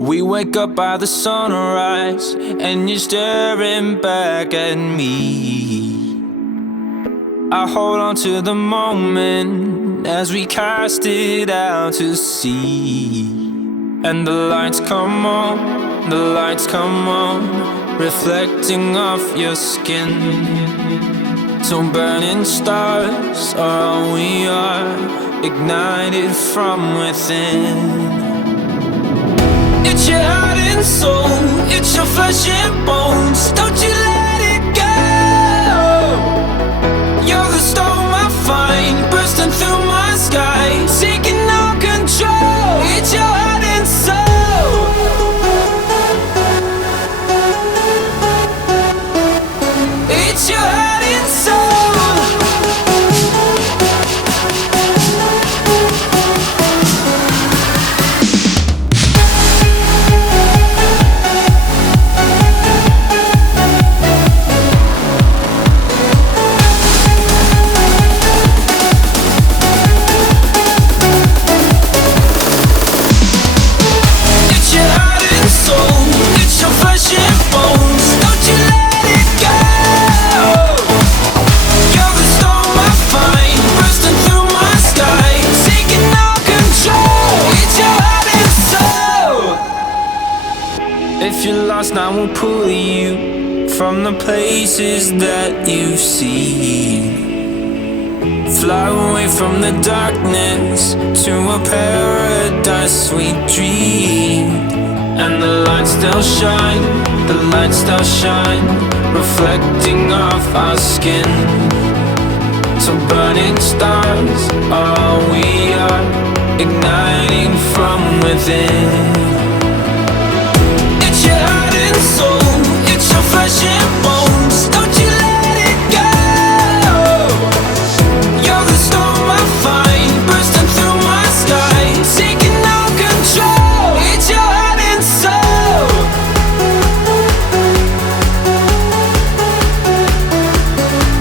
We wake up by the sunrise, and you're staring back at me. I hold on to the moment as we cast it out to sea. And the lights come on, the lights come on, reflecting off your skin. So burning stars are all we are, ignited from within. It's your heart and soul, it's your flesh and bones. Don't you let it go. You're the storm I find, bursting through my sky, taking all control. It's your heart and soul. It's your heart and soul. If you're lost, I will pull you from the places that you've seen. Fly away from the darkness to a paradise sweet dream. And the lights still shine, the lights still shine, reflecting off our skin. So burning stars are all we are, igniting from within. It's your heart and soul, it's your flesh and bones. Don't you let it go. You're the storm I find, bursting through my sky, taking all control. It's your heart and soul.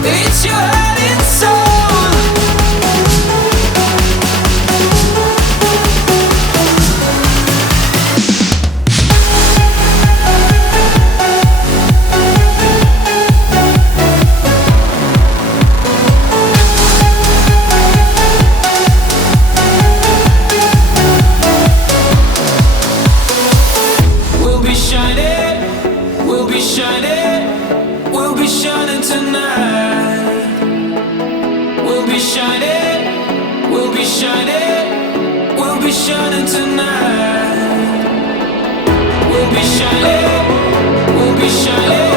It's your heart and soul. We'll be shining tonight. We'll be shining, we'll be shining, we'll be shining tonight. We'll be shining, we'll be shining.